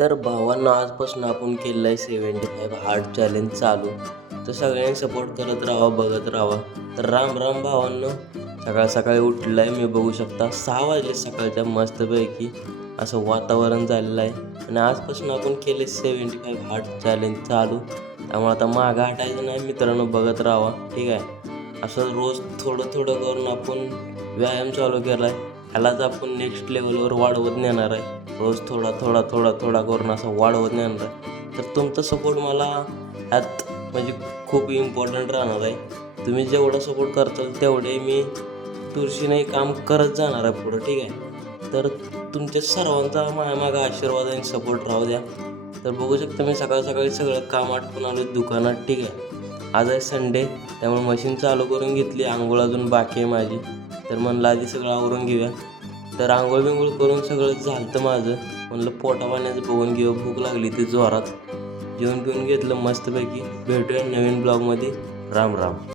तर भावांना आजपासून आपण केलेलं आहे 75 हार्ड चॅलेंज चालू. तर सगळ्यांनी सपोर्ट करत राहा, बघत राहा. तर राम राम भावांनो. सकाळ सकाळी उठलं आहे, मी बघू शकता 6 वाजले सकाळच्या. मस्तपैकी असं वातावरण झालेलं आहे आणि आजपासून आपण केले 75 हार्ड चॅलेंज चालू. त्यामुळे आता मागं हटायचं नाही मित्रांनो, बघत राहा. ठीक आहे. असं रोज थोडं थोडं करून आपण व्यायाम चालू केला आहे. ह्यालाच आपण नेक्स्ट लेवलवर वाढवत नेणार आहे. रोज थोडा थोडा थोडा थोडा करून असं वाढवत नेणार आहे. तर तुमचा सपोर्ट मला ह्यात म्हणजे खूप इम्पॉर्टंट राहणार आहे. तुम्ही जेवढा सपोर्ट करताल तेवढे मी तुळशीने काम करत जाणार आहे पुढं. ठीक आहे. तर तुमच्या सर्वांचा माझ्या मागं आशीर्वाद आणि सपोर्ट राहू द्या. तर बघू शकता मी सकाळ सकाळी सगळं काम आटपून आलो दुकानात. ठीक आहे. आज आहे संडे, त्यामुळे मशीन चालू करून घेतली. आंघोळ अजून बाकी आहे माझी, तर म्हणलं आधी सगळं आवरून घेऊया. तर आंघोळ बिंघोळ करून सगळं झालं माझं. म्हणलं पोटा पाण्याचं बघून घेऊ, भूक लागली ती जोरात. जेवण पिऊन घेतलं मस्तपैकी. भेटूया नवीन ब्लॉगमध्ये. राम राम.